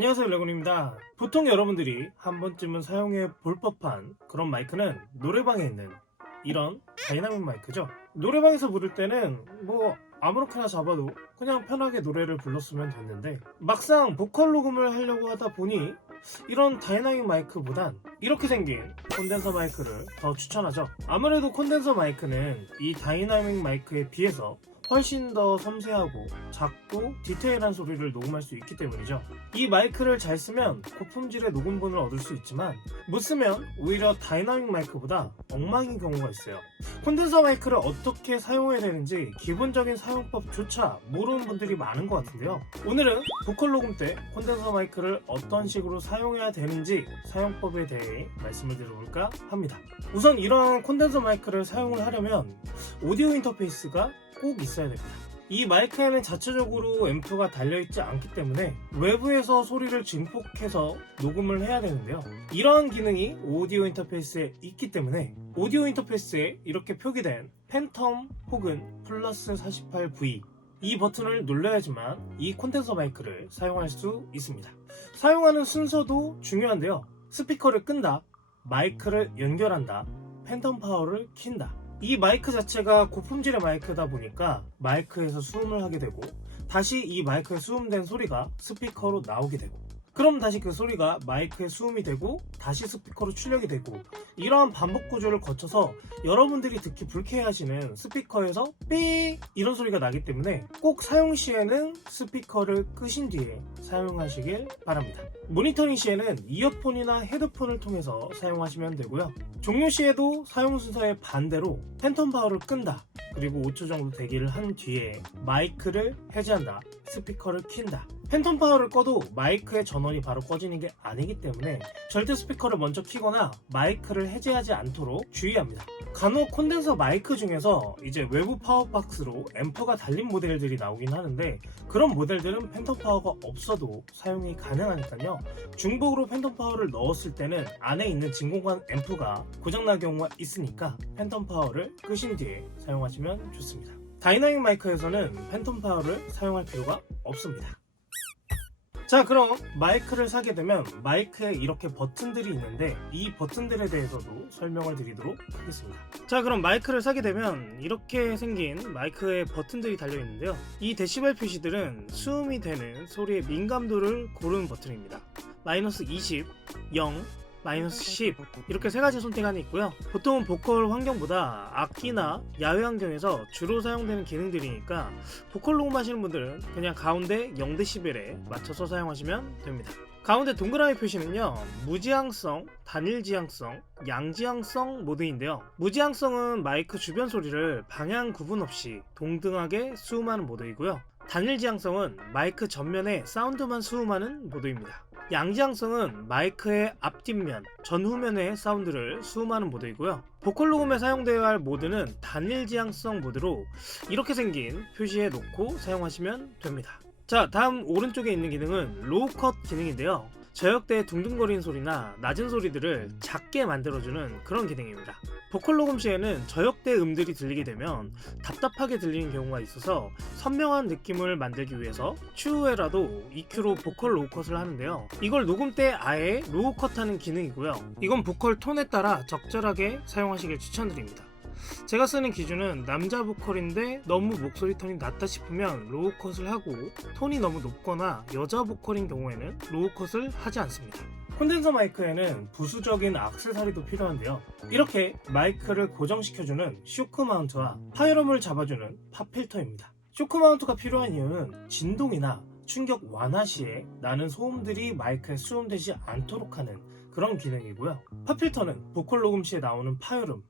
안녕하세요, 레곤입니다. 보통 여러분들이 한 번쯤은 사용해 볼 법한 그런 마이크는 노래방에 있는 이런 다이나믹 마이크죠. 노래방에서 부를 때는 뭐 아무렇게나 잡아도 그냥 편하게 노래를 불렀으면 됐는데, 막상 보컬 녹음을 하려고 하다 보니 이런 다이나믹 마이크보단 이렇게 생긴 콘덴서 마이크를 더 추천하죠. 아무래도 콘덴서 마이크는 이 다이나믹 마이크에 비해서 훨씬 더 섬세하고 작고 디테일한 소리를 녹음할 수 있기 때문이죠. 이 마이크를 잘 쓰면 고품질의 녹음본을 얻을 수 있지만, 못 쓰면 오히려 다이나믹 마이크보다 엉망인 경우가 있어요. 콘덴서 마이크를 어떻게 사용해야 되는지 기본적인 사용법조차 모르는 분들이 많은 것 같은데요. 오늘은 보컬 녹음 때 콘덴서 마이크를 어떤 식으로 사용해야 되는지 사용법에 대해 말씀을 드려볼까 합니다. 우선 이런 콘덴서 마이크를 사용을 하려면 오디오 인터페이스가 꼭 있어야 됩니다. 이 마이크에는 자체적으로 앰프가 달려있지 않기 때문에 외부에서 소리를 증폭해서 녹음을 해야 되는데요. 이러한 기능이 오디오 인터페이스에 있기 때문에 오디오 인터페이스에 이렇게 표기된 팬텀 혹은 플러스 48V 이 버튼을 눌러야지만 이 콘덴서 마이크를 사용할 수 있습니다. 사용하는 순서도 중요한데요. 스피커를 끈다, 마이크를 연결한다, 팬텀 파워를 킨다. 이 마이크 자체가 고품질의 마이크다 보니까 마이크에서 수음을 하게 되고, 다시 이 마이크에 수음된 소리가 스피커로 나오게 되고, 그럼 다시 그 소리가 마이크에 수음이 되고 다시 스피커로 출력이 되고, 이러한 반복 구조를 거쳐서 여러분들이 듣기 불쾌해하시는 스피커에서 삐 이런 소리가 나기 때문에 꼭 사용 시에는 스피커를 끄신 뒤에 사용하시길 바랍니다. 모니터링 시에는 이어폰이나 헤드폰을 통해서 사용하시면 되고요. 종료 시에도 사용 순서의 반대로 팬텀 파워를 끈다, 그리고 5초 정도 대기를 한 뒤에 마이크를 해제한다, 스피커를 킨다. 팬텀 파워를 꺼도 마이크의 전원이 바로 꺼지는 게 아니기 때문에 절대 스피커를 먼저 키거나 마이크를 해제하지 않도록 주의합니다. 간혹 콘덴서 마이크 중에서 이제 외부 파워박스로 앰프가 달린 모델들이 나오긴 하는데, 그런 모델들은 팬텀 파워가 없어도 사용이 가능하니까요. 중복으로 팬텀 파워를 넣었을 때는 안에 있는 진공관 앰프가 고장날 경우가 있으니까 팬텀 파워를 끄신 뒤에 사용하시면 좋습니다. 다이나믹 마이크에서는 팬텀 파워를 사용할 필요가 없습니다. 자, 그럼 마이크를 사게 되면 마이크에 이렇게 버튼들이 있는데, 이 버튼들에 대해서도 설명을 드리도록 하겠습니다. 자, 그럼 마이크를 사게 되면 이렇게 생긴 마이크에 버튼들이 달려 있는데요. 이 데시벨 표시들은 수음이 되는 소리의 민감도를 고르는 버튼입니다. 마이너스 20, 0, 마이너스 10 이렇게 세 가지 선택안이 있고요. 보통은 보컬 환경보다 악기나 야외 환경에서 주로 사용되는 기능들이니까 보컬 녹음하시는 분들은 그냥 가운데 0dB에 맞춰서 사용하시면 됩니다. 가운데 동그라미 표시는요, 무지향성, 단일지향성, 양지향성 모드인데요. 무지향성은 마이크 주변 소리를 방향 구분 없이 동등하게 수음하는 모드이고요. 단일지향성은 마이크 전면에 사운드만 수음하는 모드입니다. 양지향성은 마이크의 앞뒷면, 전후면의 사운드를 수음하는 모드이고요. 보컬 녹음에 사용되어야 할 모드는 단일지향성 모드로 이렇게 생긴 표시에 놓고 사용하시면 됩니다. 자, 다음 오른쪽에 있는 기능은 로우 컷 기능인데요. 저역대의 둥둥거리는 소리나 낮은 소리들을 작게 만들어주는 그런 기능입니다. 보컬 녹음 시에는 저역대 음들이 들리게 되면 답답하게 들리는 경우가 있어서 선명한 느낌을 만들기 위해서 추후에라도 EQ로 보컬 로우 컷을 하는데요. 이걸 녹음 때 아예 로우 컷하는 기능이고요. 이건 보컬 톤에 따라 적절하게 사용하시길 추천드립니다. 제가 쓰는 기준은 남자 보컬인데 너무 목소리 톤이 낮다 싶으면 로우 컷을 하고, 톤이 너무 높거나 여자 보컬인 경우에는 로우 컷을 하지 않습니다. 콘덴서 마이크에는 부수적인 액세서리도 필요한데요. 이렇게 마이크를 고정시켜주는 쇼크 마운트와 파이럼을 잡아주는 팝필터입니다. 쇼크 마운트가 필요한 이유는 진동이나 충격 완화 시에 나는 소음들이 마이크에 수음되지 않도록 하는 그런 기능이고요. 팝필터는 보컬 녹음 시에 나오는 파이럼,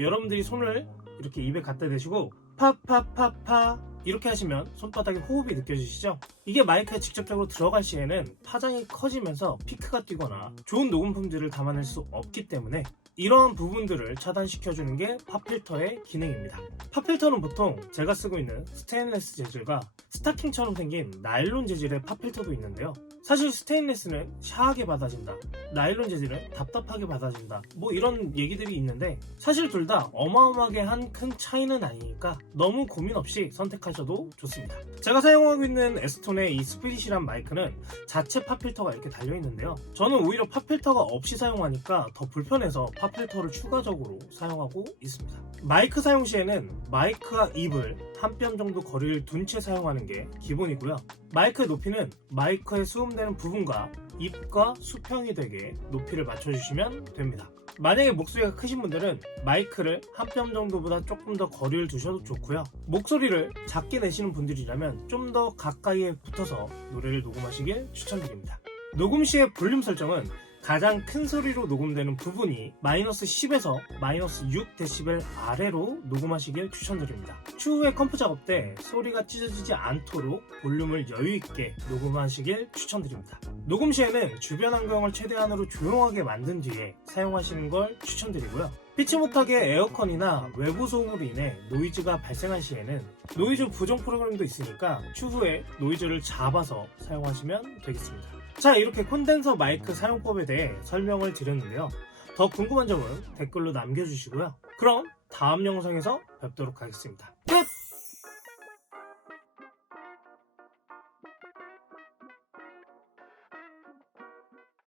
여러분들이 손을 이렇게 입에 갖다 대시고 파파파파 이렇게 하시면 손바닥에 호흡이 느껴지시죠? 이게 마이크에 직접적으로 들어갈 시에는 파장이 커지면서 피크가 뛰거나 좋은 녹음 품질을 담아낼 수 없기 때문에 이러한 부분들을 차단시켜주는 게 팝필터의 기능입니다. 팝필터는 보통 제가 쓰고 있는 스테인레스 재질과 스타킹처럼 생긴 나일론 재질의 팝필터도 있는데요. 사실 스테인레스는 샤하게 받아진다, 나일론 재질은 답답하게 받아진다, 뭐 이런 얘기들이 있는데, 사실 둘 다 어마어마하게 한 큰 차이는 아니니까 너무 고민 없이 선택하셔도 좋습니다. 제가 사용하고 있는 에스톤 에어컨의 이 스피릿이란 마이크는 자체 팝필터가 이렇게 달려있는데요. 저는 오히려 팝필터가 없이 사용하니까 더 불편해서 팝필터를 추가적으로 사용하고 있습니다. 마이크 사용 시에는 마이크와 입을 한 뼘 정도 거리를 둔 채 사용하는 게 기본이고요. 마이크의 높이는 마이크에 수음되는 부분과 입과 수평이 되게 높이를 맞춰주시면 됩니다. 만약에 목소리가 크신 분들은 마이크를 한 뼘 정도보다 조금 더 거리를 두셔도 좋고요. 목소리를 작게 내시는 분들이라면 좀 더 가까이에 붙어서 노래를 녹음하시길 추천드립니다. 녹음 시의 볼륨 설정은 가장 큰 소리로 녹음되는 부분이 마이너스 10에서 마이너스 6dB 아래로 녹음하시길 추천드립니다. 추후에 컴프 작업 때 소리가 찢어지지 않도록 볼륨을 여유있게 녹음하시길 추천드립니다. 녹음 시에는 주변 환경을 최대한으로 조용하게 만든 뒤에 사용하시는 걸 추천드리고요. 피치 못하게 에어컨이나 외부 소음으로 인해 노이즈가 발생한 시에는 노이즈 부정 프로그램도 있으니까 추후에 노이즈를 잡아서 사용하시면 되겠습니다. 자, 이렇게 콘덴서 마이크 사용법에 대해 설명을 드렸는데요. 더 궁금한 점은 댓글로 남겨주시고요. 그럼 다음 영상에서 뵙도록 하겠습니다. 끝!